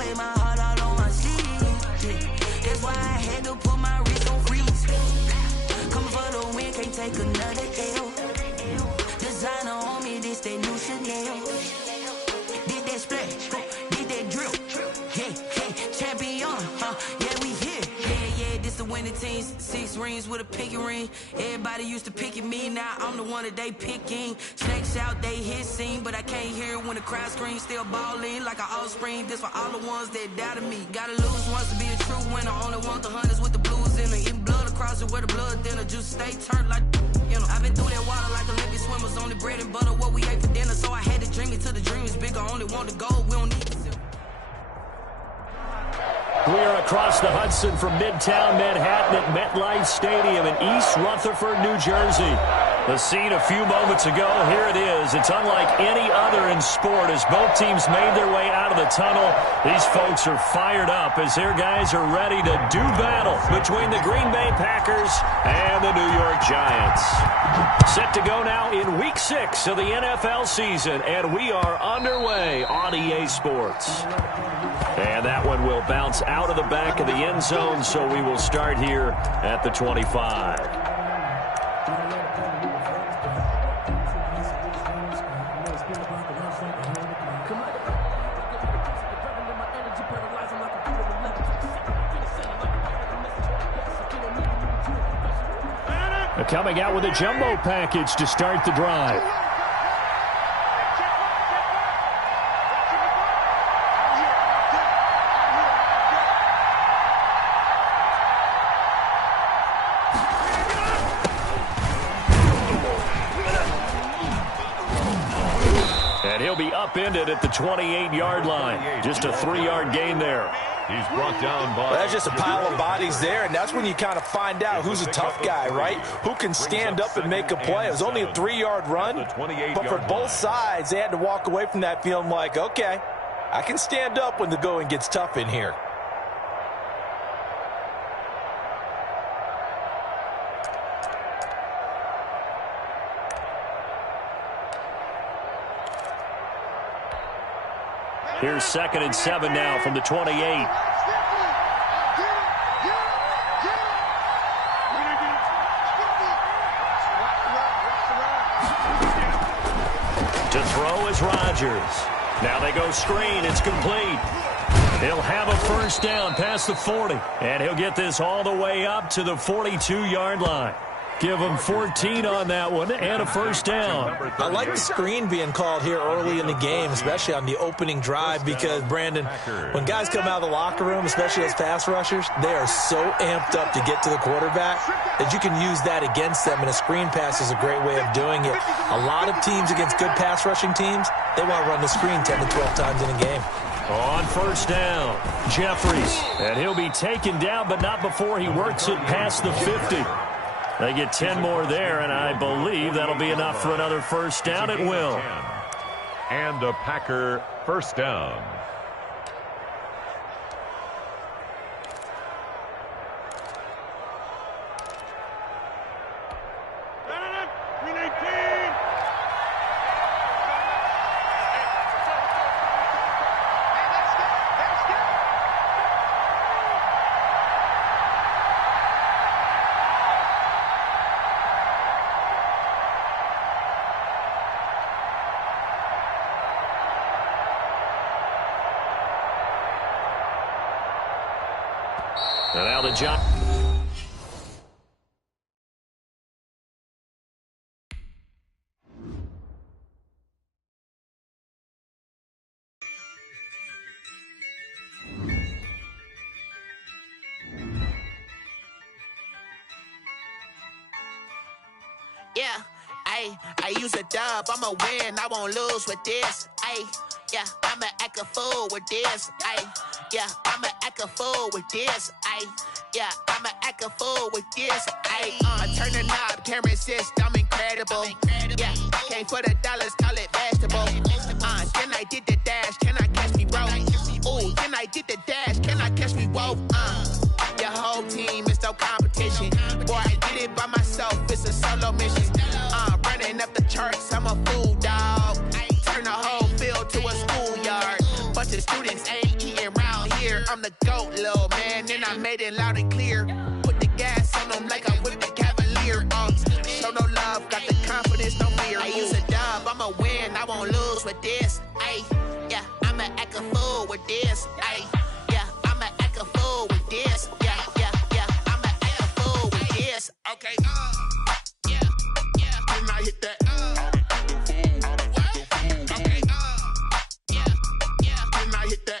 wear my heart out on my sleeve. Yeah. That's why I had to put my wrist on freeze. Coming for the win, can't take another L. Designer on me, this that new Chanel. Did that splash, did that drip. Yeah, champion, yeah, we here. Yeah, this the winning team. 6 rings with a pinky ring. Everybody used to pick at me, now I'm the one that they picking. Snakes out, they hit scene, but I can't hear it when the crowd screams. Still ballin' like an offspring. This for all the ones that doubted me. Gotta lose once to be a true winner. Only want the hunters with the blues in it. Eating blood across it where the blood dinner. Just stay turned like, you know. I've been through that water like Olympic swimmers. Only bread and butter what we ate for dinner. So I had to dream it till the dream is bigger. Only want the gold, we don't need to. We are across the Hudson from Midtown Manhattan at MetLife Stadium in East Rutherford, New Jersey. The scene a few moments ago, here it is. It's unlike any other in sport as both teams made their way out of the tunnel. These folks are fired up as their guys are ready to do battle between the Green Bay Packers and the New York Giants. Set to go now in Week 6 of the NFL season, and we are underway on EA Sports. And that one will bounce out of the back of the end zone, so we will start here at the 25. Coming out with a jumbo package to start the drive. And he'll be upended at the 28-yard line. Just a 3-yard gain there. He's brought down by... Well, that's just a pile of bodies there, and that's when you kind of find out who's a tough guy, right? Who can stand up and make a play. It was only a 3-yard run, but for both sides, they had to walk away from that feeling like, okay, I can stand up when the going gets tough in here. Here's 2nd and 7 now from the 28. To throw is Rodgers. Now they go screen. It's complete. He'll have a first down past the 40. And he'll get this all the way up to the 42-yard line. Give him 14 on that one and a first down. I like the screen being called here early in the game, especially on the opening drive, because, Brandon, when guys come out of the locker room, especially as pass rushers, they are so amped up to get to the quarterback that you can use that against them, and a screen pass is a great way of doing it. A lot of teams against good pass rushing teams, they want to run the screen 10 to 12 times in a game. On first down, Jeffries. And he'll be taken down, but not before he works it past the 50. They get 10 more there, and I believe that'll be enough for another first down. It will. And a Packer first down. And now the jump. Yeah, I use a dub, I'ma win, I won't lose with this. Yeah, I'ma act a fool with this. Yeah, I'ma act a fool with this. Yeah, I'ma act a fool with this. I turn the knob, camera assist, I'm incredible. Yeah, came for the dollars, call it vegetable. Then I did the dash, can I catch me, bro? Ooh, then I did the dash, can I catch me, whoa? Your whole team is no competition. Boy, I did it by myself, it's a solo mission. Running up the charts, I'm a fool, dog. Turn the whole field to a schoolyard. Bunch of students ain't eating round. I'm the GOAT, little man, and I made it loud and clear. Put the gas on them like I'm with the Cavalier. Show no love, got the confidence, no fear. I use a dub, I'ma win, I won't lose with this. Ay, yeah, I'ma act a fool with this. Ay, yeah, I'ma act a fool with this. Yeah, yeah, yeah, I'ma act a fool with this. Okay, yeah, yeah, and I hit that. Okay, yeah, yeah, and I hit that.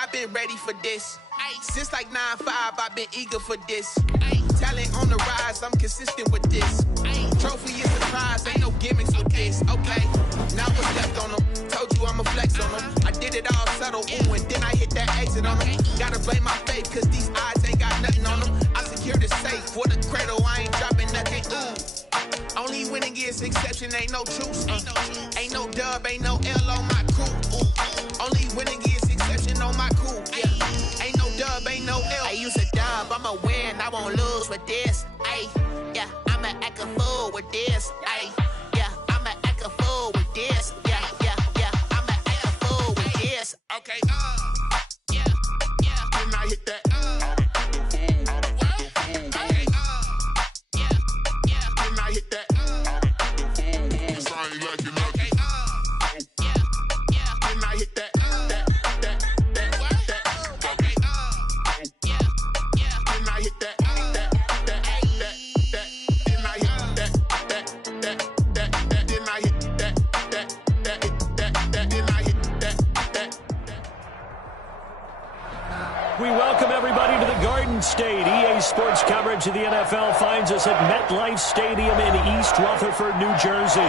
I've been ready for this. Since like 9-5, I've been eager for this. Talent on the rise, I'm consistent with this. Trophy is the prize, ain't no gimmicks with this. Okay, now what's left on them? Told you I'ma flex on them. I did it all subtle, ooh, and then I hit that exit on them. Gotta blame my faith, cause these odds ain't got nothing on them. I secured the safe with a cradle, I ain't dropping nothing, ooh. Only winning is exception, ain't no truce. Ain't no dub, ain't no L on my crew. Ooh. Only winning is exception on my crew. Yeah. Ain't no dub, ain't no L. I use a dub, I'ma win, I won't lose with this. Ay, yeah, I'ma act a fool with this. Ay, yeah, I'ma act a fool with this. Yeah, yeah, yeah, I'ma act a fool with this. Okay, yeah, yeah, and I hit that. Okay, yeah, yeah, and I hit that. We welcome everybody to the Garden State. EA Sports coverage of the NFL finds us at MetLife Stadium in East Rutherford, New Jersey.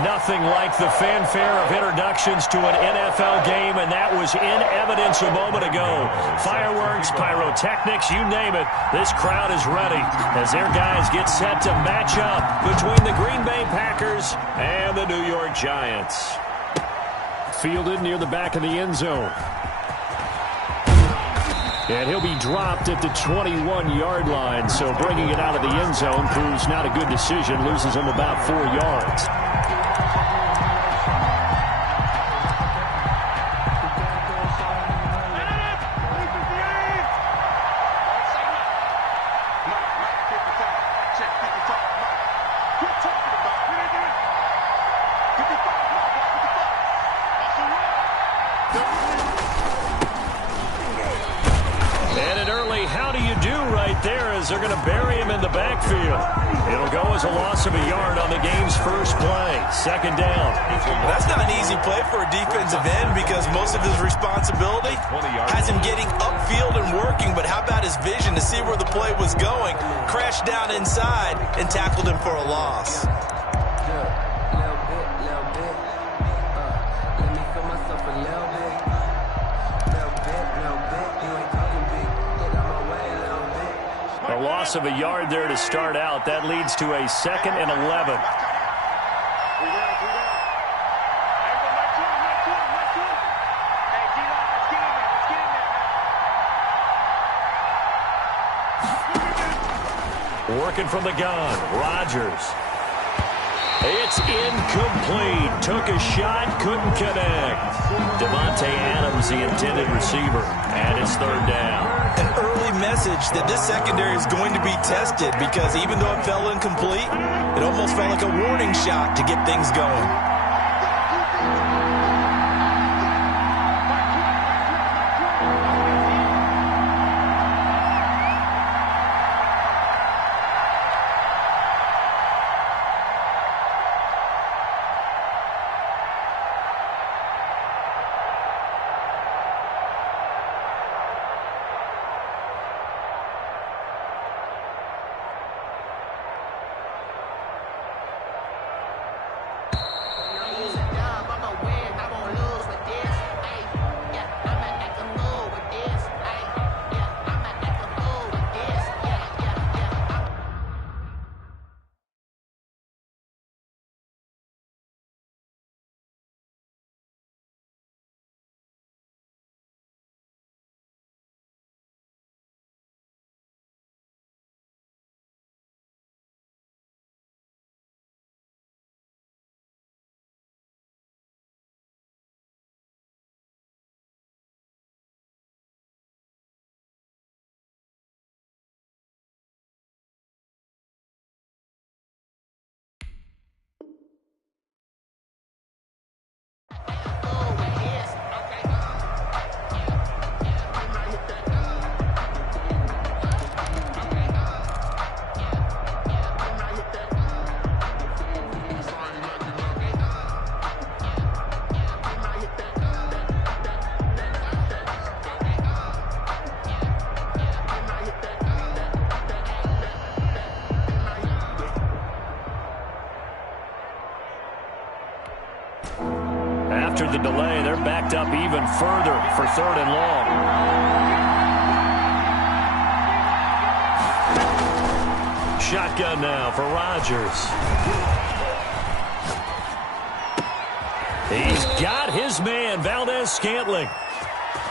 Nothing like the fanfare of introductions to an NFL game, and that was in evidence a moment ago. Fireworks, pyrotechnics, you name it. This crowd is ready as their guys get set to match up between the Green Bay Packers and the New York Giants. Fielded near the back of the end zone. And he'll be dropped at the 21-yard line, so bringing it out of the end zone proves not a good decision, loses him about 4 yards. They're going to bury him in the backfield. It'll go as a loss of a yard on the game's first play. Second down. That's not an easy play for a defensive end because most of his responsibility has him getting upfield and working, but how about his vision to see where the play was going, crashed down inside, and tackled him for a loss. Loss of a yard there to start out. That leads to a 2nd and 11. Working from the gun, Rodgers. It's incomplete. Took a shot, couldn't connect. Devontae Adams, the intended receiver, and it's 3rd down. An early message that this secondary is going to be tested because even though it fell incomplete, it almost felt like a warning shot to get things going. delay. They're backed up even further for 3rd and long. Shotgun now for Rodgers. He's got his man, Valdez-Scantling.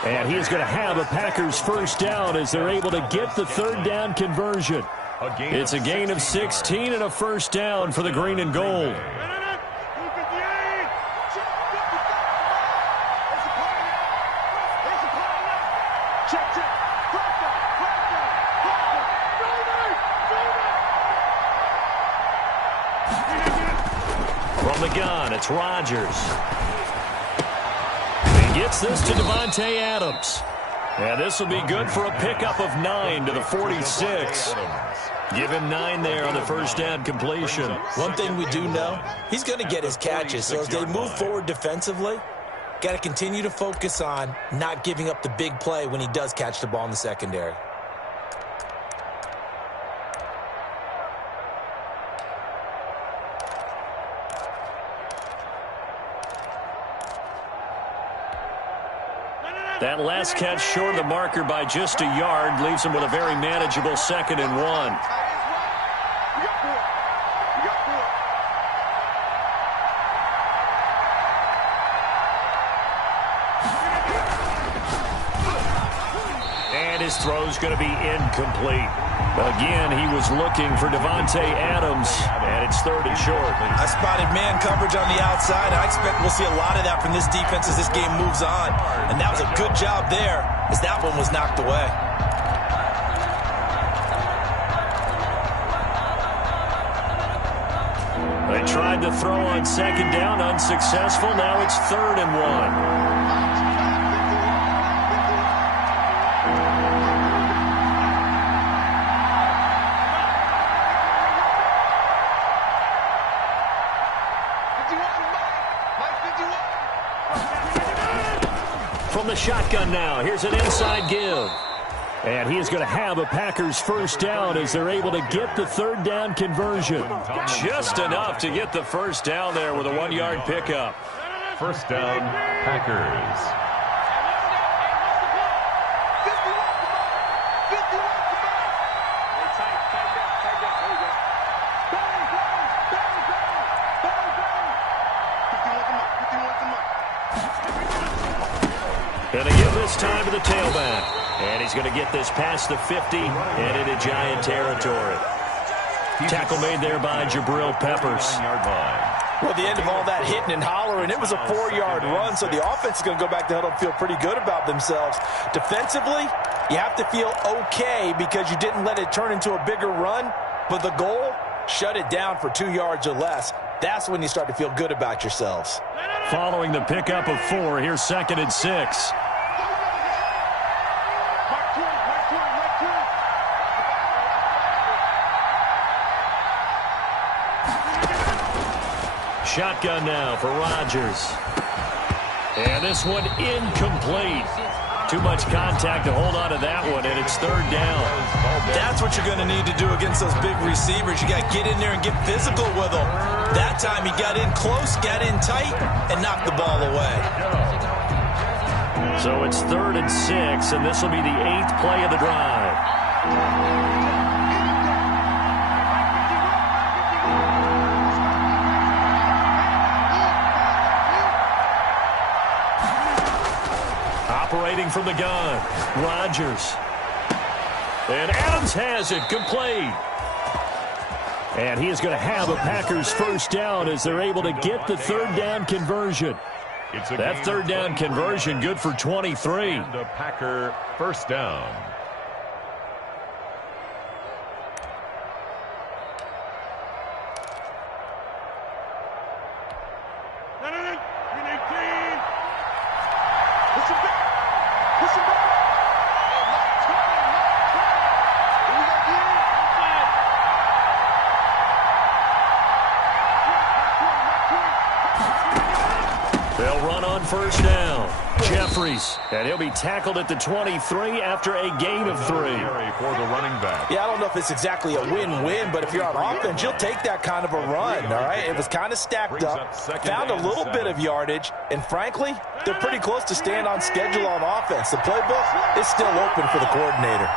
And he is going to have a Packers first down as they're able to get the 3rd down conversion. It's a gain of 16 and a first down for the green and gold. From the gun, it's Rodgers. He gets this to Davante Adams. And this will be good for a pickup of 9 to the 46. Give him 9 there on the first down completion. One thing we do know, he's going to get his catches. So as they move forward defensively, got to continue to focus on not giving up the big play when he does catch the ball in the secondary. That last catch short of the marker by just a yard leaves him with a very manageable 2nd and 1. And his throw's going to be incomplete. Again, he was looking for Davante Adams, and it's 3rd and short. I spotted man coverage on the outside. I expect we'll see a lot of that from this defense as this game moves on. And that was a good job there as that one was knocked away. They tried to throw on 2nd down, unsuccessful. Now it's 3rd and 1. From the shotgun now, here's an inside give. And he is going to have a Packers first down as they're able to get the 3rd down conversion. Just enough to get the first down there with a 1-yard pickup. First down, Packers. Going to give this time to the tailback. And he's going to get this past the 50 and into Giant territory. Tackle made there by Jabril Peppers. Well, the end of all that hitting and hollering, it was a 4-yard run, so the offense is going to go back to huddle and feel pretty good about themselves. Defensively, you have to feel okay because you didn't let it turn into a bigger run, but the goal, shut it down for 2 yards or less. That's when you start to feel good about yourselves. Following the pickup of 4, here's 2nd and 6. Shotgun now for Rodgers. And this one incomplete. Too much contact to hold on to that one, and it's 3rd down. That's what you're going to need to do against those big receivers. You got to get in there and get physical with them. That time he got in close, got in tight, and knocked the ball away. So it's 3rd and 6, and this will be the 8th play of the drive. Operating from the gun, Rodgers. And Adams has it, complete. And he is going to have a Packers first down as they're able to get the 3rd down conversion. That 3rd down conversion good for 23. And a Packer first down. They'll run on first down. Jeffries, and he'll be tackled at the 23 after a gain of 3. For the running back. Yeah, I don't know if it's exactly a win-win, but if you're on offense, you'll take that kind of a run, all right? It was kind of stacked up, found a little bit of yardage, and frankly, they're pretty close to staying on schedule on offense. The playbook is still open for the coordinator.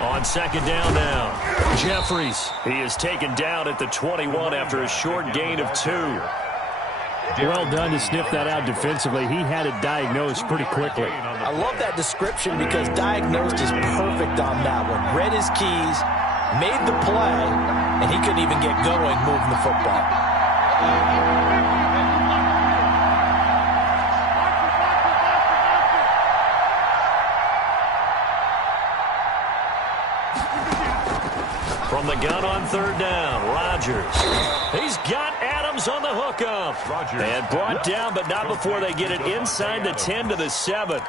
On second down now, Jeffries. He is taken down at the 21 after a short gain of 2. Well done to sniff that out defensively. He had it diagnosed pretty quickly. I love that description because diagnosed is perfect on that one. Read his keys, made the play, and he couldn't even get going moving the football. From the gun on third down, Rodgers. He's got Adams on the hookup. And brought down, but not before they get it inside the 10 to the 7.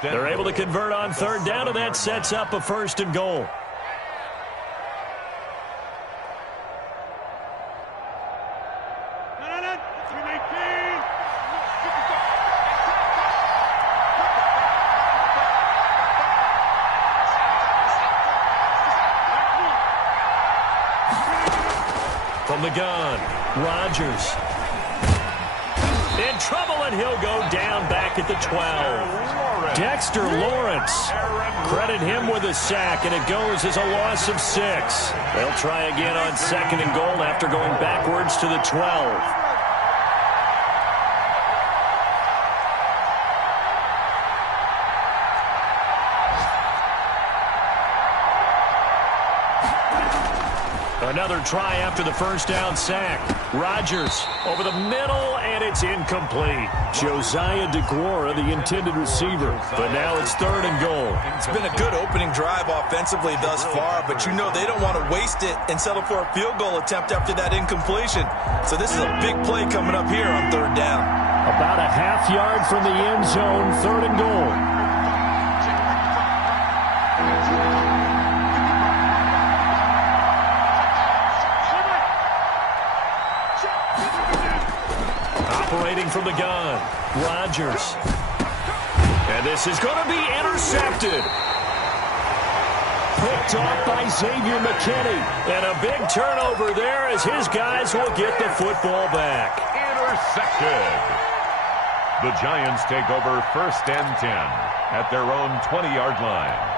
They're able to convert on third down, and that sets up a 1st and goal. From the gun, Rodgers. In trouble, and he'll go down back at the 12. Dexter Lawrence. Credit him with a sack, and it goes as a loss of 6. They'll try again on 2nd and goal after going backwards to the 12. Another try after the 1st down sack. Rodgers over the middle, and it's incomplete. Josiah DeGuara, the intended receiver. But now it's 3rd and goal. It's been a good opening drive offensively thus far, but you know they don't want to waste it and settle for a field goal attempt after that incompletion. So this is a big play coming up here on 3rd down. About a half yard from the end zone, 3rd and goal. Operating from the gun, Rodgers. And this is going to be intercepted. Picked off by Xavier McKinney. And a big turnover there as his guys will get the football back. Intercepted. The Giants take over 1st and 10 at their own 20-yard line.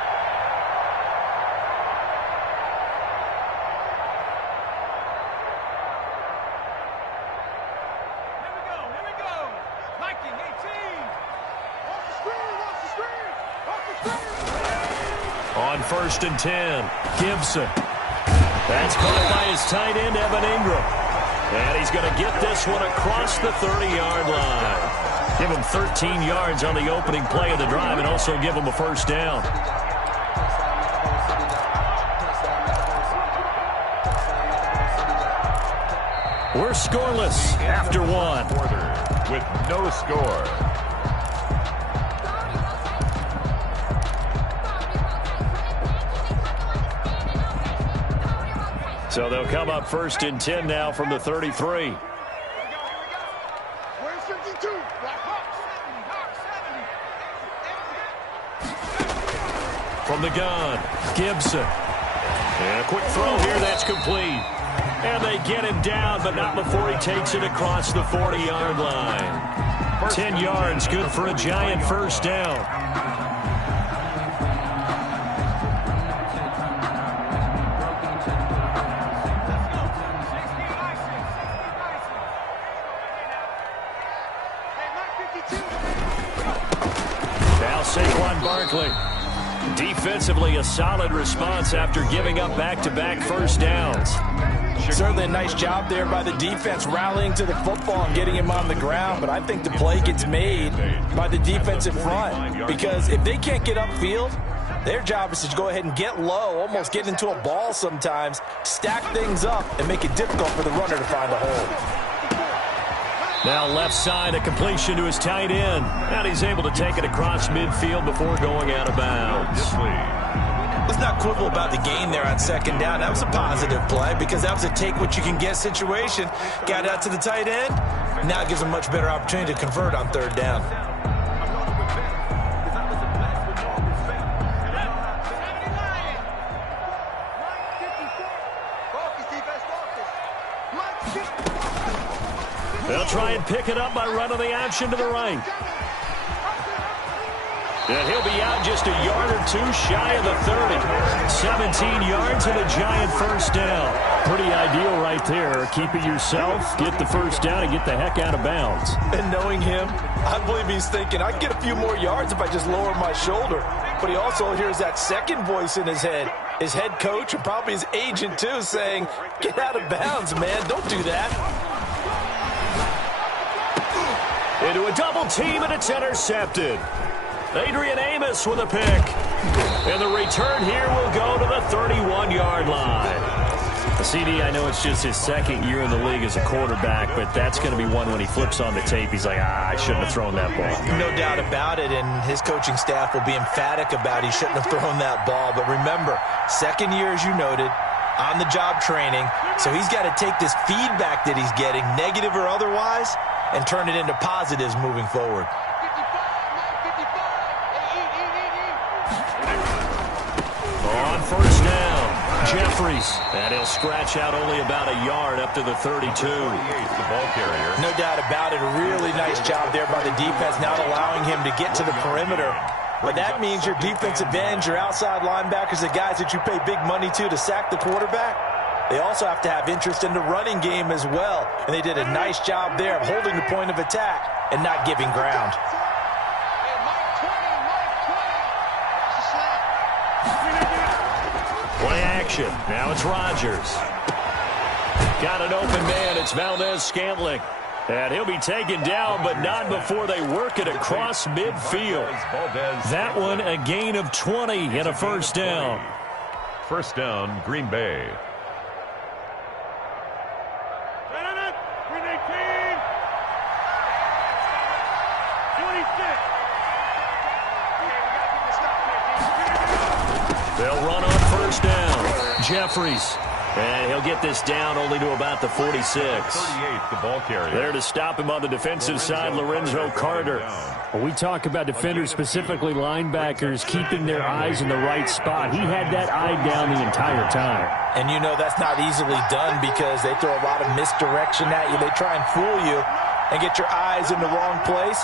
On 1st and 10, Gibson. That's caught by his tight end, Evan Ingram. And he's going to get this one across the 30-yard line. Give him 13 yards on the opening play of the drive and also give him a 1st down. We're scoreless after 1. With no score. So they'll come up 1st and 10 now from the 33. From the gun, Gibson. And a quick throw here, that's complete. And they get him down, but not before he takes it across the 40-yard line. 10 yards, good for a Giant 1st down. Now Saquon Barkley. Defensively, a solid response after giving up back-to-back 1st downs. Certainly a nice job there by the defense rallying to the football and getting him on the ground, but I think the play gets made by the defensive front because if they can't get upfield, their job is to go ahead and get low, almost get into a ball sometimes, stack things up, and make it difficult for the runner to find a hole. Now left side, a completion to his tight end. And he's able to take it across midfield before going out of bounds. Let's not quibble about the gain there on 2nd down. That was a positive play because that was a take-what-you-can-get situation. Got out to the tight end, Now it gives them much better opportunity to convert on third down. They'll try and pick it up by running the option to the right. And he'll be out just a yard or two shy of the 30. 17 yards and a giant first down. Pretty ideal right there. Keep it yourself, get the first down, and get the heck out of bounds. And knowing him, I believe he's thinking, I can get a few more yards if I just lower my shoulder. But he also hears that second voice in his head. His head coach and probably his agent, too, saying, get out of bounds, man. Don't do that. Into a double team, and it's intercepted. Adrian Amos with a pick. And the return here will go to the 31-yard line. The CD, I know it's just his second year in the league as a quarterback, but that's going to be one when he flips on the tape. He's like, I shouldn't have thrown that ball. No doubt about it, and his coaching staff will be emphatic about he shouldn't have thrown that ball. But remember, second year, as you noted, on-the-job training, so he's got to take this feedback that he's getting, negative or otherwise, and turn it into positives moving forward. On first down, Jeffries. And he'll scratch out only about a yard up to the 32. The ball carrier. No doubt about it. A really nice job there by the defense, not allowing him to get to the perimeter. But that means your defensive ends, your outside linebackers, the guys that you pay big money to sack the quarterback, they also have to have interest in the running game as well. And they did a nice job there of holding the point of attack and not giving ground. Play action. Now it's Rodgers. Got an open man. It's Valdez-Scantling. And he'll be taken down, but not before they work it across midfield. That one, a gain of 20 and a first down. First down, Green Bay. They'll run on first down. Jeffries. And he'll get this down only to about the 46. 38, the ball carrier. There to stop him on the defensive side, Lorenzo Carter. When we talk about defenders, specifically linebackers, keeping their eyes in the right spot, he had that eye down the entire time. And you know that's not easily done because they throw a lot of misdirection at you. They try and fool you and get your eyes in the wrong place.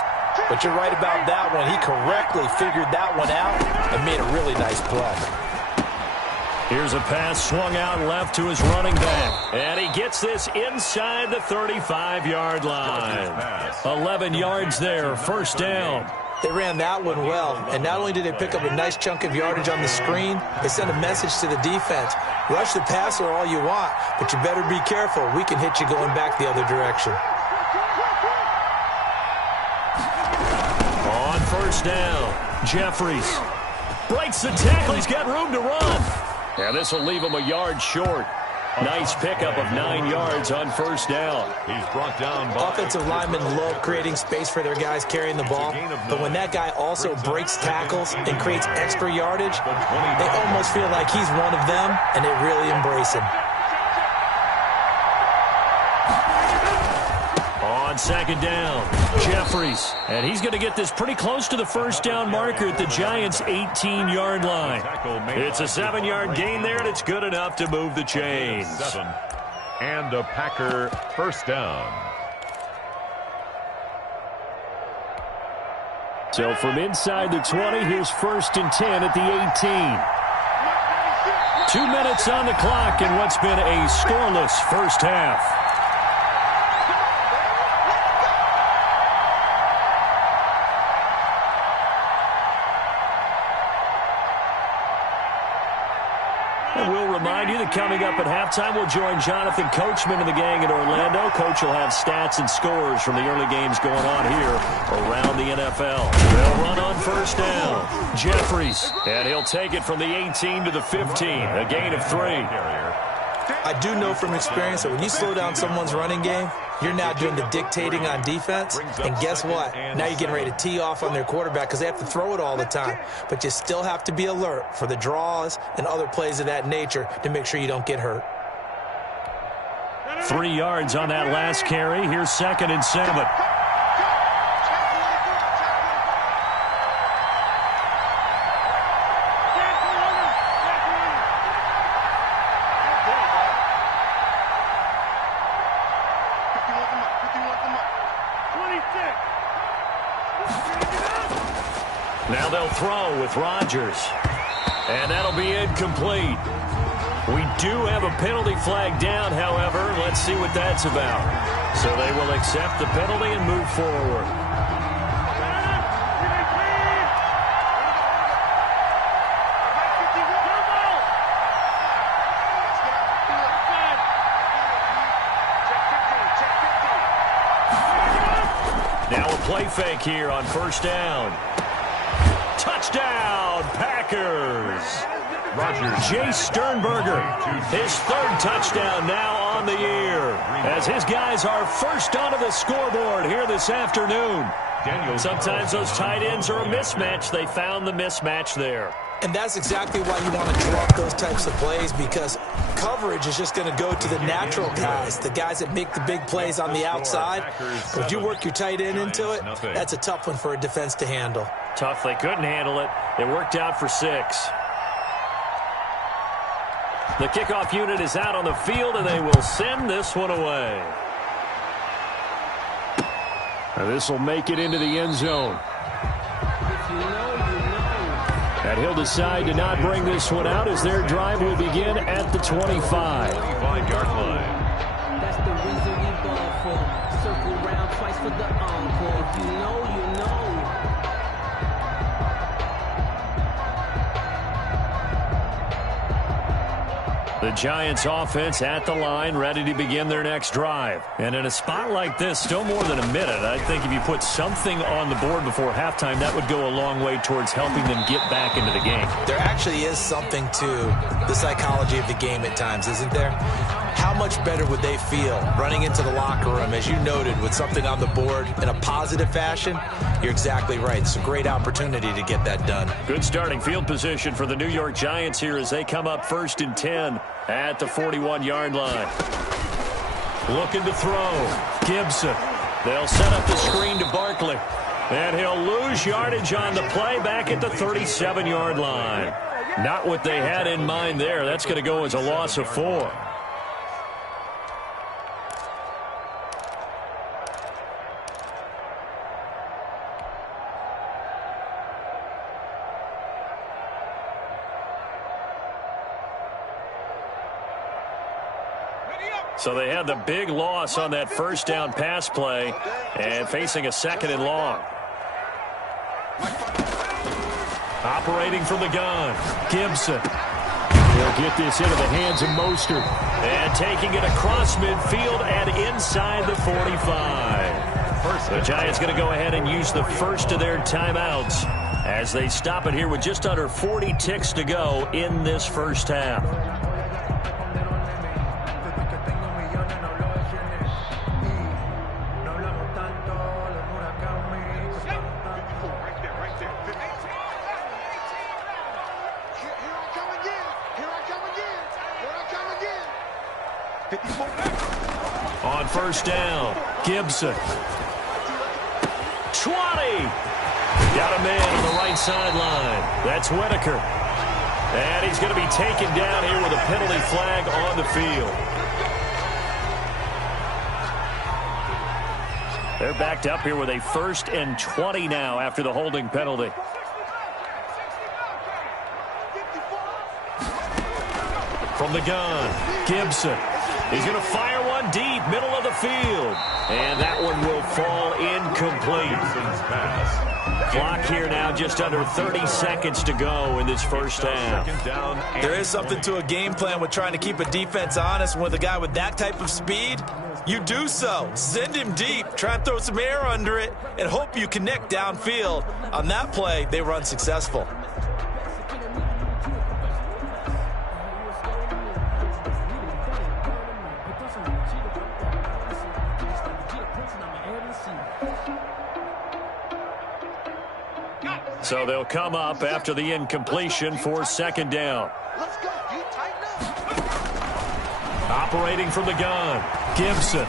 But you're right about that one. He correctly figured that one out and made a really nice play. Here's a pass swung out left to his running back. And he gets this inside the 35-yard line. 11 yards there, first down. They ran that one well. And not only did they pick up a nice chunk of yardage on the screen, they sent a message to the defense. Rush the passer all you want, but you better be careful. We can hit you going back the other direction. On first down, Jeffries breaks the tackle. He's got room to run. And this will leave him a yard short. Nice pickup of 9 yards on first down. He's brought down by offensive linemen love creating space for their guys carrying the ball. But when that guy also breaks tackles and creates extra yardage, they almost feel like he's one of them, and they really embrace him. On second down, Jeffries. And he's going to get this pretty close to the first down marker at the Giants' 18-yard line. It's a 7-yard gain there, and it's good enough to move the chains. 7. And a Packer first down. So from inside the 20, here's first and 10 at the 18. 2 minutes on the clock in what's been a scoreless first half. Coming up at halftime, we'll join Jonathan Coachman and the gang in Orlando. Coach will have stats and scores from the early games going on here around the NFL. They'll run on first down. Jeffries, and he'll take it from the 18 to the 15, a gain of 3. I do know from experience that when you slow down someone's running game, you're now doing the dictating on defense. And guess what? Now you're getting ready to tee off on their quarterback because they have to throw it all the time. But you still have to be alert for the draws and other plays of that nature to make sure you don't get hurt. 3 yards on that last carry. Here's 2nd and 7. Now they'll throw with Rodgers. And that'll be incomplete. We do have a penalty flag down, however. Let's see what that's about. So they will accept the penalty and move forward. Now a play fake here on 1st down. Touchdown, Packers. Jay Sternberger, his 3rd touchdown now on the year, as his guys are first onto the scoreboard here this afternoon. Sometimes those tight ends are a mismatch. They found the mismatch there. And that's exactly why you want to draw up those types of plays, because coverage is just going to go to the natural guys, the guys that make the big plays on the outside. If you work your tight end into it, that's a tough one for a defense to handle. Tough. They couldn't handle it. It worked out for 6. The kickoff unit is out on the field, and they will send this one away. This will make it into the end zone. And he'll decide to not bring this one out as their drive will begin at the 25-yard line. That's the reason we ball for. Circle around twice for the encore. If you know, you know. The Giants offense at the line, ready to begin their next drive. And in a spot like this, still more than a minute, I think if you put something on the board before halftime, that would go a long way towards helping them get back into the game. There actually is something to the psychology of the game at times, isn't there? How much better would they feel running into the locker room, as you noted, with something on the board in a positive fashion? You're exactly right. It's a great opportunity to get that done. Good starting field position for the New York Giants here as they come up 1st and 10 at the 41-yard line. Looking to throw. Gibson. They'll set up the screen to Barkley. And he'll lose yardage on the play back at the 37-yard line. Not what they had in mind there. That's going to go as a loss of 4. So they had the big loss on that 1st down pass play and facing a 2nd and long. Operating from the gun, Gibson. They'll get this into the hands of Mostert. And taking it across midfield and inside the 45. The Giants going to go ahead and use the first of their timeouts as they stop it here with just under 40 ticks to go in this 1st half. On 1st down, Gibson. 20. Got a man on the right sideline. That's Whitaker. And he's going to be taken down here with a penalty flag on the field. They're backed up here with a 1st and 20 now after the holding penalty. From the gun, Gibson. He's going to fire one deep, middle of the field. And that one will fall incomplete. Clock here now, just under 30 seconds to go in this 1st half. There is something to a game plan with trying to keep a defense honest. And with a guy with that type of speed, you do so. Send him deep, try and throw some air under it, and hope you connect downfield. On that play, they were unsuccessful. So they'll come up after the incompletion for 2nd down. Let's go. You tighten up. Operating from the gun, Gibson.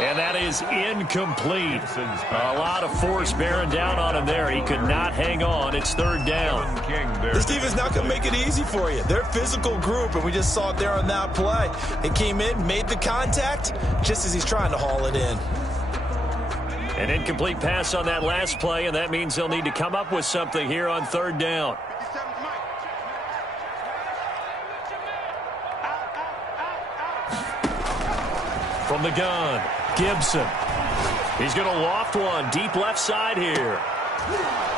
And that is incomplete. A lot of force bearing down on him there. He could not hang on. It's third down. This defense not going to make it easy for you. They're a physical group, and we just saw it there on that play. They came in, made the contact, just as he's trying to haul it in. An incomplete pass on that last play, and that means they'll need to come up with something here on third down. From the gun, Gibson. He's going to loft one deep left side here.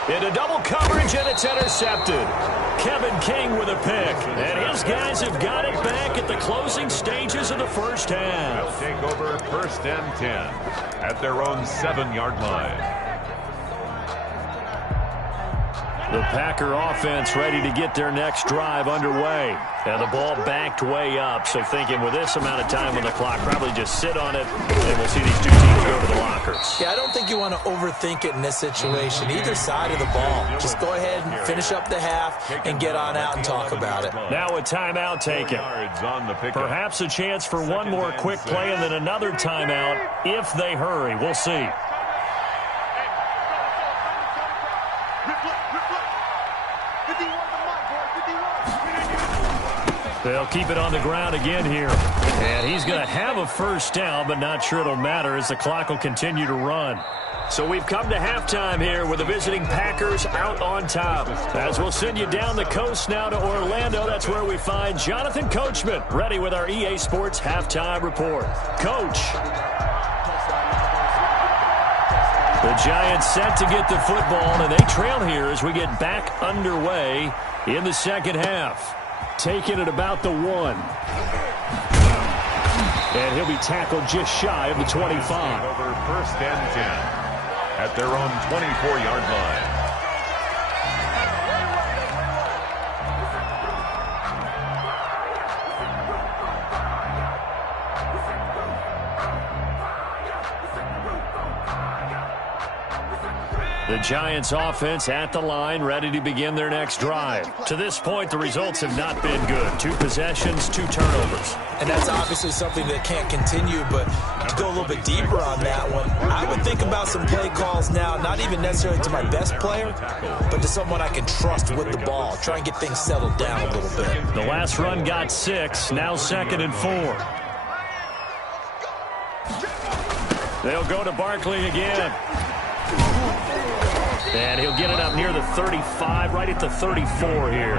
Into double coverage, and it's intercepted. Kevin King with a pick. And his guys have got it back at the closing stages of the first half. They'll take over first and 10 at their own 7-yard line. The Packer offense ready to get their next drive underway. And the ball backed way up. So thinking with this amount of time on the clock, probably just sit on it, and we'll see these two teams go to the lockers. Yeah, I don't think you want to overthink it in this situation. Either side of the ball. Just go ahead and finish up the half and get on out and talk about it. Now a timeout taken. Perhaps a chance for one more quick play and then another timeout if they hurry. We'll see. They'll keep it on the ground again here. And he's going to have a first down, but not sure it'll matter as the clock will continue to run. So we've come to halftime here with the visiting Packers out on top. As we'll send you down the coast now to Orlando, that's where we find Jonathan Coachman, ready with our EA Sports halftime report. Coach. The Giants set to get the football, and they trail here as we get back underway in the second half. Taking it about the 1. And he'll be tackled just shy of the 25. Over first and 10 at their own 24-yard line. The Giants offense at the line, ready to begin their next drive. To this point, the results have not been good. 2 possessions, 2 turnovers. And that's obviously something that can't continue, but to go a little bit deeper on that one, I would think about some play calls now, not even necessarily to my best player, but to someone I can trust with the ball. Try and get things settled down a little bit. The last run got 6, now 2nd and 4. They'll go to Barkley again. And he'll get it up near the 35, right at the 34 here.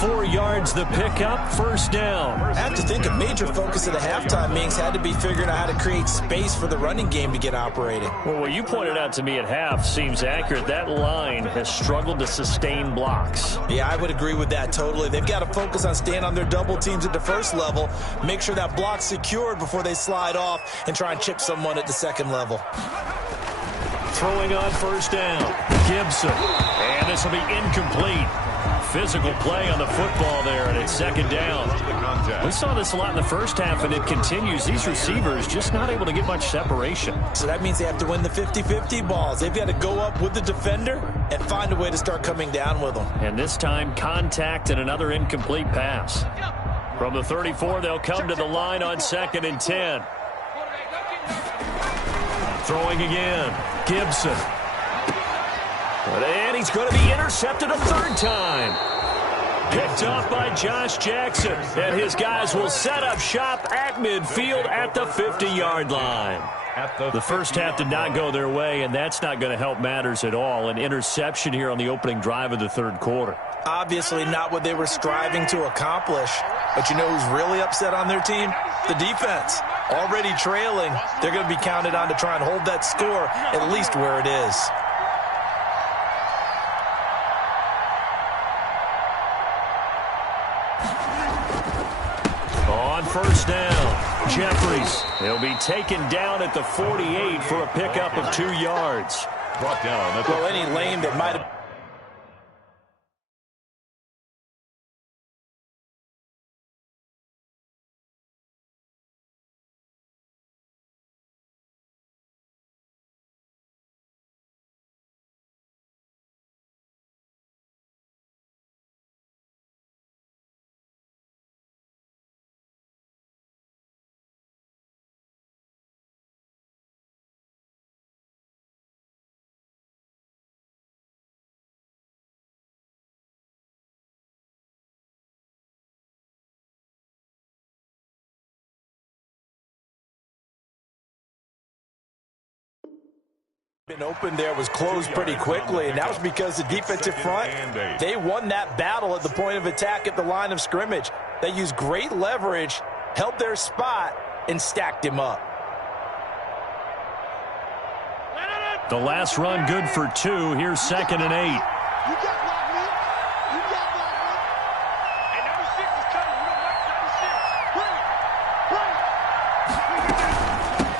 4 yards the pickup, first down. I have to think a major focus of the halftime meetings had to be figuring out how to create space for the running game to get operating. Well, what you pointed out to me at half seems accurate. That line has struggled to sustain blocks. Yeah, I would agree with that totally. They've got to focus on staying on their double teams at the first level, make sure that block's secured before they slide off and try and chip someone at the second level. Throwing on first down, Gibson. And this will be incomplete. Physical play on the football there, and it's second down. We saw this a lot in the first half, and it continues. These receivers just not able to get much separation. So that means they have to win the 50-50 balls. They've got to go up with the defender and find a way to start coming down with them. And this time, contact and another incomplete pass. From the 34, they'll come to the line on 2nd and 10. Throwing again, Gibson. And he's going to be intercepted a 3rd time. Picked off by Josh Jackson. And his guys will set up shop at midfield at the 50-yard line. The first half did not go their way, and that's not going to help matters at all. An interception here on the opening drive of the 3rd quarter. Obviously not what they were striving to accomplish. But you know who's really upset on their team? The defense. Already trailing, they're going to be counted on to try and hold that score at least where it is. On first down, Jeffries. He'll be taken down at the 48 for a pickup of 2 yards. Brought down at the Well, any lane that might have Been open there, was closed pretty quickly, and that was because the defensive front, they won that battle at the point of attack at the line of scrimmage. They used great leverage, held their spot, and stacked him up. The last run good for 2. Here's 2nd and 8.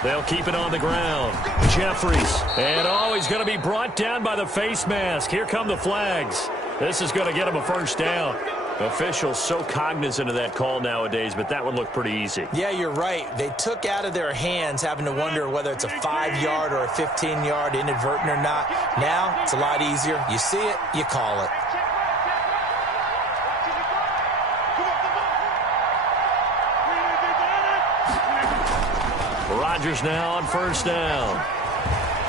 They'll keep it on the ground. Jeffries. And he's going to be brought down by the face mask. Here come the flags. This is going to get him a first down. Officials so cognizant of that call nowadays, but that would look pretty easy. Yeah, you're right. They took out of their hands having to wonder whether it's a 5-yard or a 15-yard inadvertent or not. Now, it's a lot easier. You see it, you call it. Rodgers now on first down.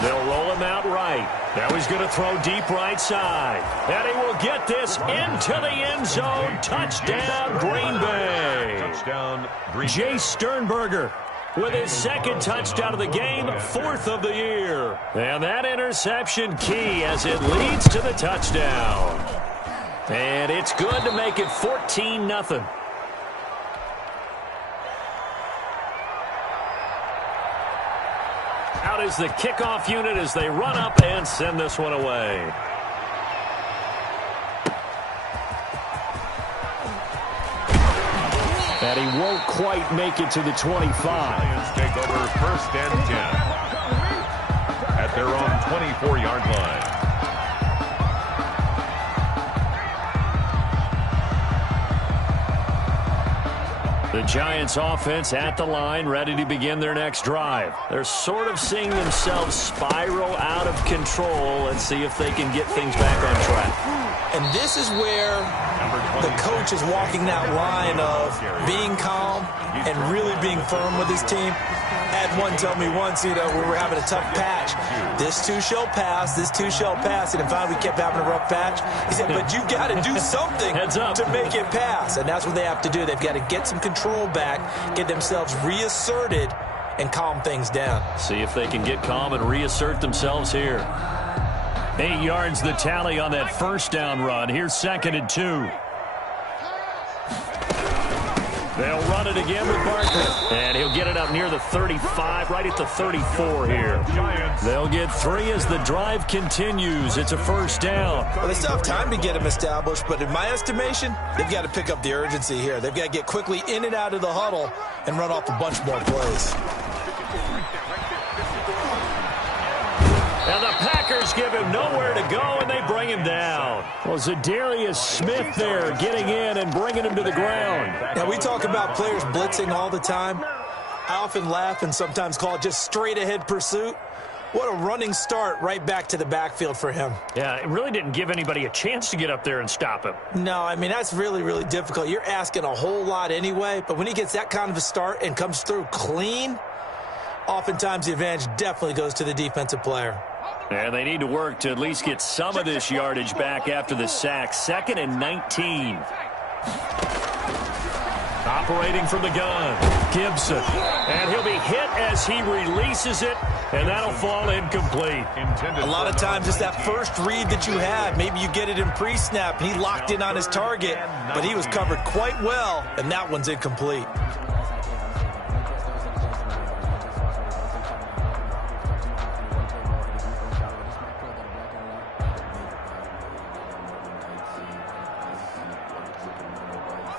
They'll roll him out right. Now he's going to throw deep right side. And he will get this into the end zone. Touchdown, Green Bay. Touchdown, Green Bay. Jay Sternberger with his 2nd touchdown of the game, 4th of the year. And that interception key as it leads to the touchdown. And it's good to make it 14-0. Out is the kickoff unit as they run up and send this one away. And he won't quite make it to the 25. Lions take over 1st and 10 at their own 24-yard line. The Giants offense at the line, ready to begin their next drive. They're sort of seeing themselves spiral out of control. Let's see if they can get things back on track. And this is where the coach is walking that line of being calm and really being firm with his team. I had one tell me once, we were having a tough patch. This too shall pass, this too shall pass. And finally we kept having a rough patch. He said, but you've got to do something to make it pass. And that's what they have to do. They've got to get some control back, get themselves reasserted, and calm things down. See if they can get calm and reassert themselves here. 8 yards the tally on that first down run. Here's 2nd and 2. They'll run it again with Barkley. And he'll get it up near the 35, right at the 34 here. They'll get 3 as the drive continues. It's a first down. Well, they still have time to get them established, but in my estimation, they've got to pick up the urgency here. They've got to get quickly in and out of the huddle and run off a bunch more plays. And the Packers give him nowhere to go, and they bring him down. Well, Zadarius Smith there getting in and bringing him to the ground. Now, we talk about players blitzing all the time. I often laugh and sometimes call it just straight-ahead pursuit. What a running start right back to the backfield for him. Yeah, it really didn't give anybody a chance to get up there and stop him. No, I mean, that's really, really difficult. You're asking a whole lot anyway, but when he gets that kind of a start and comes through clean, oftentimes the advantage definitely goes to the defensive player. And they need to work to at least get some of this yardage back after the sack. 2nd and 19. Operating from the gun, Gibson. And he'll be hit as he releases it, and that'll fall incomplete. A lot of times it's that first read that you had. Maybe you get it in pre-snap. He locked in on his target, but he was covered quite well, and that one's incomplete.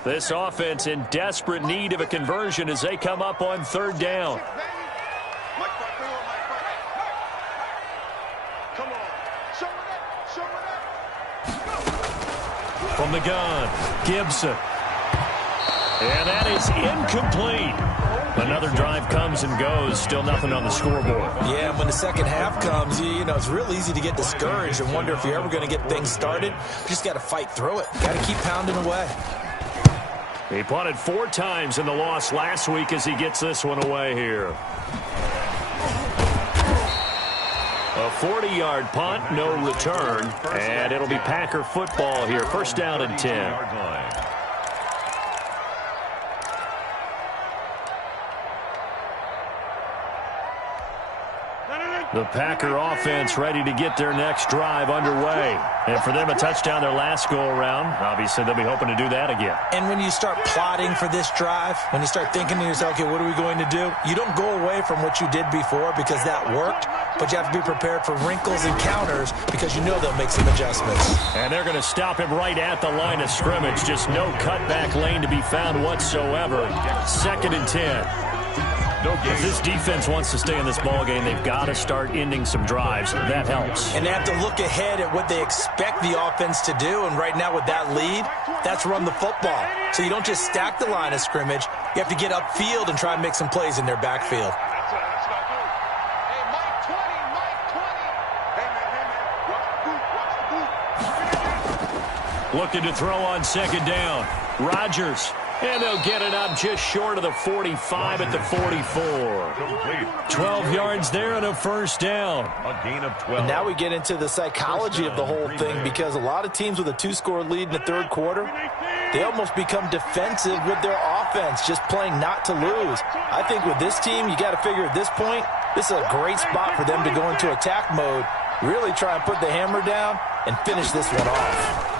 This offense in desperate need of a conversion as they come up on 3rd down. From the gun, Gibson. And that is incomplete. Another drive comes and goes. Still nothing on the scoreboard. Yeah, and when the second half comes, it's real easy to get discouraged and wonder if you're ever going to get things started. You just got to fight through it. Got to keep pounding away. He punted 4 times in the loss last week as he gets this one away here. A 40-yard punt, no return, and it'll be Packer football here. First down and 10. The Packer offense ready to get their next drive underway. And for them, a touchdown their last go-around. Obviously, they'll be hoping to do that again. And when you start plotting for this drive, when you start thinking to yourself, okay, what are we going to do? You don't go away from what you did before because that worked, but you have to be prepared for wrinkles and counters because you know they'll make some adjustments. And they're going to stop him right at the line of scrimmage. Just no cutback lane to be found whatsoever. 2nd and 10. If this defense wants to stay in this ballgame, they've got to start ending some drives. That helps. And they have to look ahead at what they expect the offense to do. And right now with that lead, that's run the football. So you don't just stack the line of scrimmage. You have to get upfield and try and make some plays in their backfield. Looking to throw on 2nd down. Rodgers. And they'll get it up just short of the 45 at the 44. 12 yards there and a 1st down. A gain of 12. And now we get into the psychology of the whole thing because a lot of teams with a 2-score lead in the 3rd quarter, they almost become defensive with their offense, just playing not to lose. I think with this team, you got to figure at this point, this is a great spot for them to go into attack mode, really try and put the hammer down and finish this one off.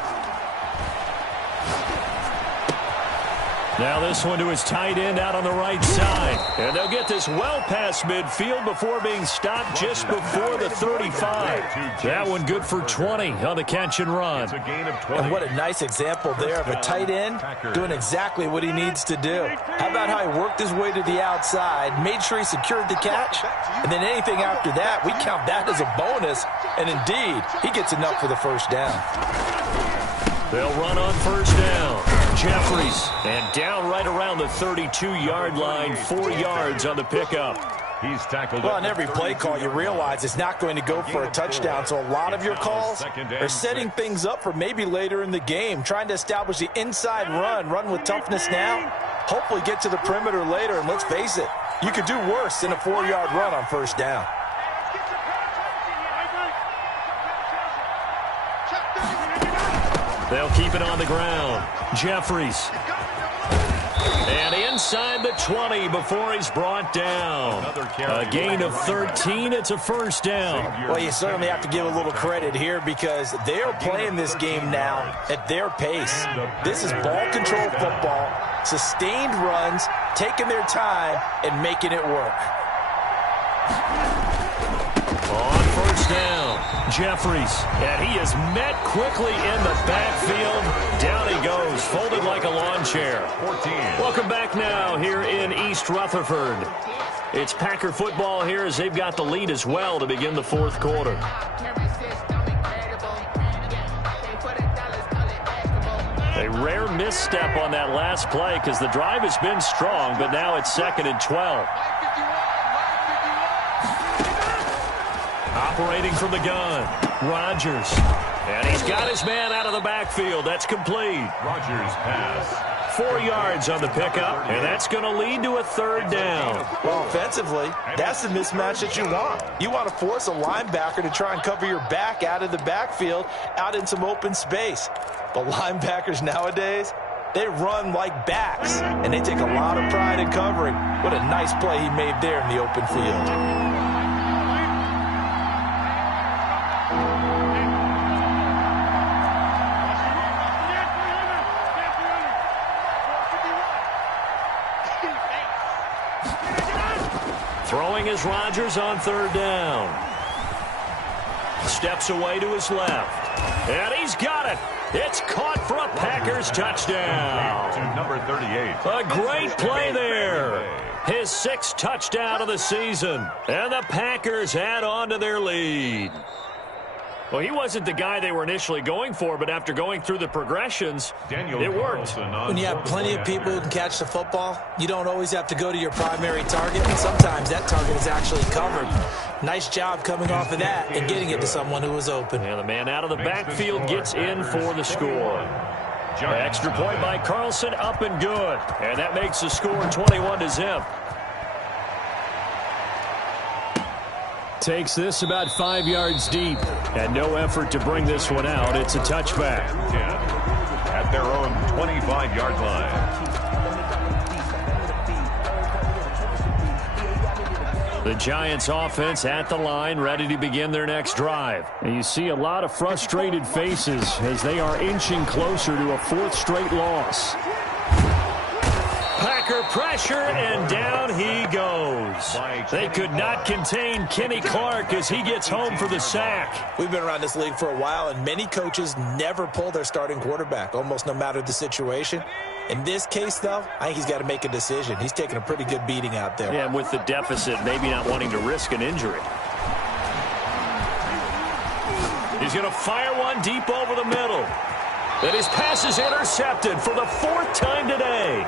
Now this one to his tight end out on the right side. And they'll get this well past midfield before being stopped just before the 35. That one good for 20 on the catch and run. And what a nice example there of a tight end doing exactly what he needs to do. How about how he worked his way to the outside, made sure he secured the catch, and then anything after that, we count that as a bonus. And indeed, he gets enough for the 1st down. They'll run on 1st down. Jeffries, and down right around the 32-yard line, 4 yards on the pickup. He's tackled. Well, on every play call, you realize it's not going to go for a touchdown, so a lot of your calls are setting things up for maybe later in the game, trying to establish the inside run with toughness now, hopefully get to the perimeter later, and let's face it, you could do worse than a 4-yard run on 1st down. They'll keep it on the ground. Jeffries. And inside the 20 before he's brought down. A gain of 13. It's a 1st down. Well, you certainly have to give a little credit here because they're playing this game now at their pace. This is ball control football, sustained runs, taking their time, and making it work. On 1st down, Jeffries, and he is met quickly in the backfield. Down he goes, folded like a lawn chair. 14. Welcome back now here in East Rutherford. It's Packer football here as they've got the lead as well to begin the 4th quarter. A rare misstep on that last play because the drive has been strong, but now it's 2nd and 12. Operating from the gun, Rodgers. And he's got his man out of the backfield. That's complete. Rodgers pass. 4 yards on the pickup, and that's going to lead to a 3rd down. Well, offensively, that's the mismatch that you want. You want to force a linebacker to try and cover your back out of the backfield, out in some open space. The linebackers nowadays, they run like backs, and they take a lot of pride in covering. What a nice play he made there in the open field. Throwing is Rodgers on 3rd down. Steps away to his left. And he's got it. It's caught for a Packers touchdown. To number 38. A great play there. His 6th touchdown of the season. And the Packers add on to their lead. Well, he wasn't the guy they were initially going for, but after going through the progressions, it worked. When you have plenty of people who can catch the football, you don't always have to go to your primary target, and sometimes that target is actually covered. Nice job coming off of that and getting it to someone who was open. And the man out of the backfield gets in for the score. Extra point by Carlson, up and good. And that makes the score 21-0. Takes this about 5 yards deep. And no effort to bring this one out. It's a touchback. At their own 25-yard line. The Giants offense at the line, ready to begin their next drive. And you see a lot of frustrated faces as they are inching closer to a fourth straight loss. Packer pressure, and down he goes. They could not contain Kenny Clark as he gets home for the sack. We've been around this league for a while, and many coaches never pull their starting quarterback, almost no matter the situation. In this case, though, I think he's got to make a decision. He's taking a pretty good beating out there. Yeah, and with the deficit, maybe not wanting to risk an injury. He's going to fire one deep over the middle. And his pass is intercepted for the fourth time today.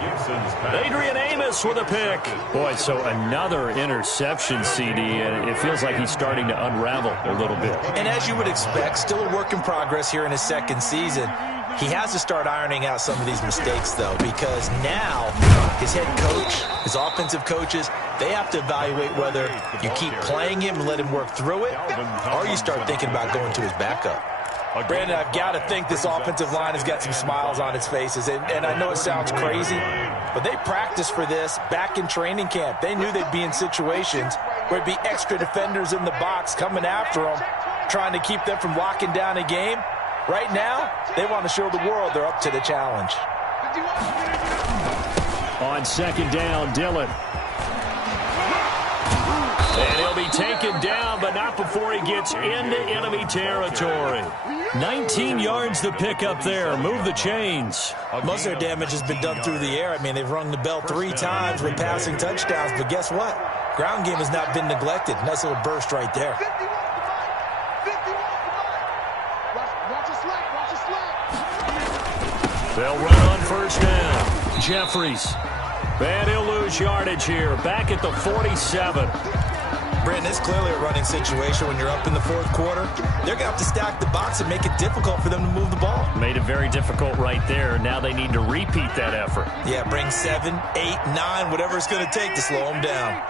Adrian Amos with a pick. Boy, so another interception, CD, and it feels like he's starting to unravel a little bit. And as you would expect, still a work in progress here in his second season. He has to start ironing out some of these mistakes, though, because now his head coach, his offensive coaches, they have to evaluate whether you keep playing him and let him work through it, or you start thinking about going to his backup. Brandon, I've got to think this offensive line has got some smiles on its faces, and I know it sounds crazy, but they practiced for this back in training camp. They knew they'd be in situations where it'd be extra defenders in the box coming after them, trying to keep them from locking down a game. Right now, they want to show the world they're up to the challenge. On second down, Dillon. And he'll be taken down, but not before he gets into enemy territory. 19 yards to pick up there. Move the chains. Most of their damage has been done through the air. I mean, they've rung the bell 3 times with passing touchdowns, but guess what? Ground game has not been neglected. Nice little burst right there. They'll run on first down. Jeffries. And he'll lose yardage here. Back at the 47. Brandon, it's clearly a running situation when you're up in the fourth quarter. They're going to have to stack the box and make it difficult for them to move the ball. Made it very difficult right there. Now they need to repeat that effort. Yeah, bring 7, 8, 9, whatever it's going to take to slow them down.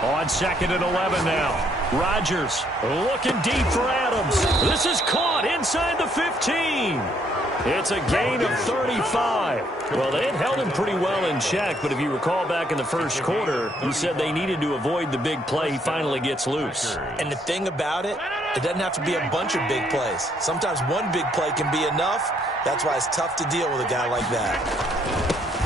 On second and 11 now. Rodgers looking deep for Adams. This is caught inside the 15. It's a gain of 35. Well, they had held him pretty well in check, but if you recall back in the first quarter, he said they needed to avoid the big play. He finally gets loose. And the thing about it, it doesn't have to be a bunch of big plays. Sometimes one big play can be enough. That's why it's tough to deal with a guy like that.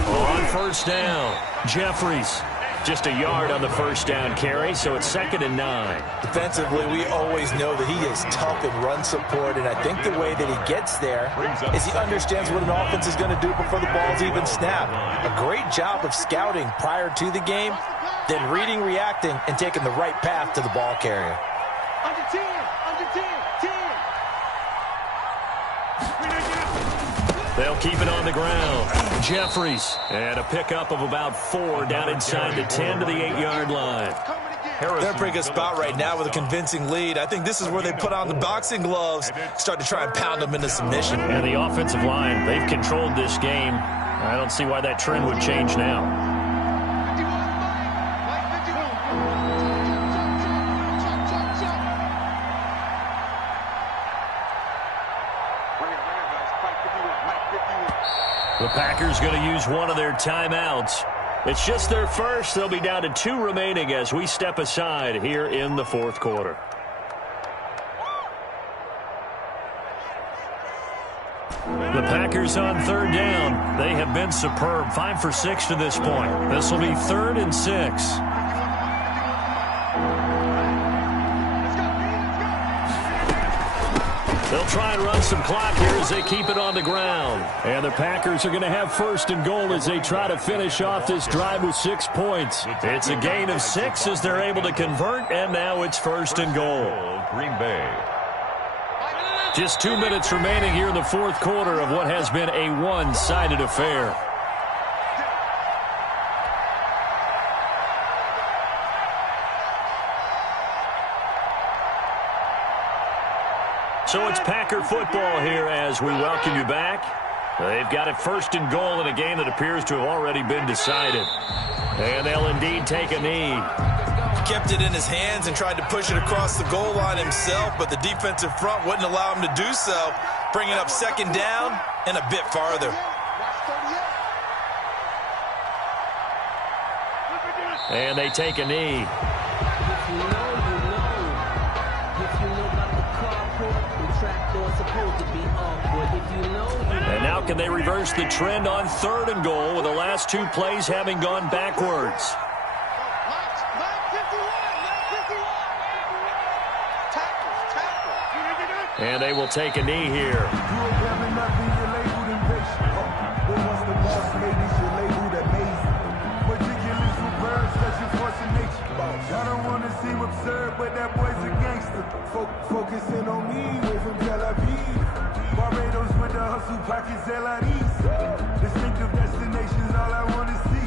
On first down, Jeffries. Just a yard on the first down carry, so it's second and 9. Defensively, we always know that he is tough in run support, and I think the way that he gets there is he understands what an offense is going to do before the ball's even snapped. A great job of scouting prior to the game, then reading, reacting, and taking the right path to the ball carrier. Under 10, under 10, 10. They'll keep it on the ground. Jeffries, and a pickup of about 4 down inside the 10 to the 8-yard line. They're in a pretty good spot right now with a convincing lead. I think this is where they put on the boxing gloves, start to try and pound them into submission. And the offensive line, they've controlled this game. I don't see why that trend would change now. The Packers going to use one of their timeouts. It's just their first. They'll be down to 2 remaining as we step aside here in the fourth quarter. The Packers on third down. They have been superb. 5 for 6 to this point. This will be 3rd and 6. They'll try and run some clock here as they keep it on the ground. And the Packers are going to have 1st and goal as they try to finish off this drive with 6 points. It's a gain of 6 as they're able to convert, and now it's 1st and goal. Green Bay. Just 2 minutes remaining here in the fourth quarter of what has been a one-sided affair. So it's Packer football here as we welcome you back. They've got it 1st and goal in a game that appears to have already been decided. And they'll indeed take a knee. kept it in his hands and tried to push it across the goal line himself, but the defensive front wouldn't allow him to do so, bringing up second down and a bit farther. And they take a knee. If you know, you know. If you know about the carport, the trapdoor's supposed to be awkward. If you know, you know. And now can they reverse the trend on 3rd and goal with the last 2 plays having gone backwards? And they will take a knee here. I don't want to seem absurd, but that boy's a gangster. Focusing on me, way from Tel Aviv. Barbados with the hustle pockets, LIDs. Distinctive destinations, all I want to see.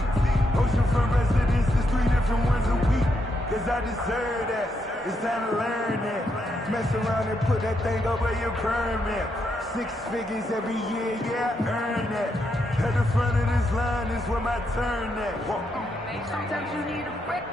Oceanfront residences, 3 different ones a week. Cause I deserve that. It's time to learn that. Mess around and put that thing up where your permit. 6 figures every year, yeah, I earn that. At the front of this line is where my turn at. Sometimes you need a break.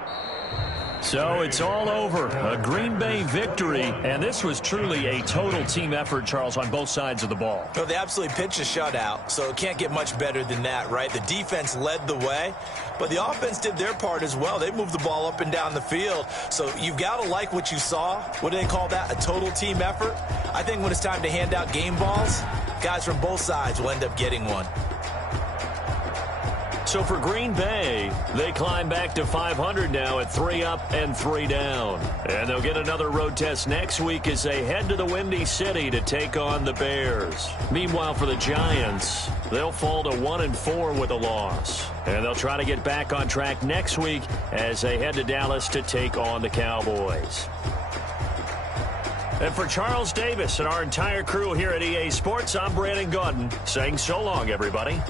So it's all over. A Green Bay victory. And this was truly a total team effort, Charles, on both sides of the ball. Well, they absolutely pitched a shutout, so it can't get much better than that, right? The defense led the way, but the offense did their part as well. They moved the ball up and down the field. So you've got to like what you saw. What do they call that? A total team effort? I think when it's time to hand out game balls, guys from both sides will end up getting one. So for Green Bay, they climb back to 500 now at 3 up and 3 down. And they'll get another road test next week as they head to the Windy City to take on the Bears. Meanwhile, for the Giants, they'll fall to 1-4 with a loss. And they'll try to get back on track next week as they head to Dallas to take on the Cowboys. And for Charles Davis and our entire crew here at EA Sports, I'm Brandon Gaudin saying so long, everybody.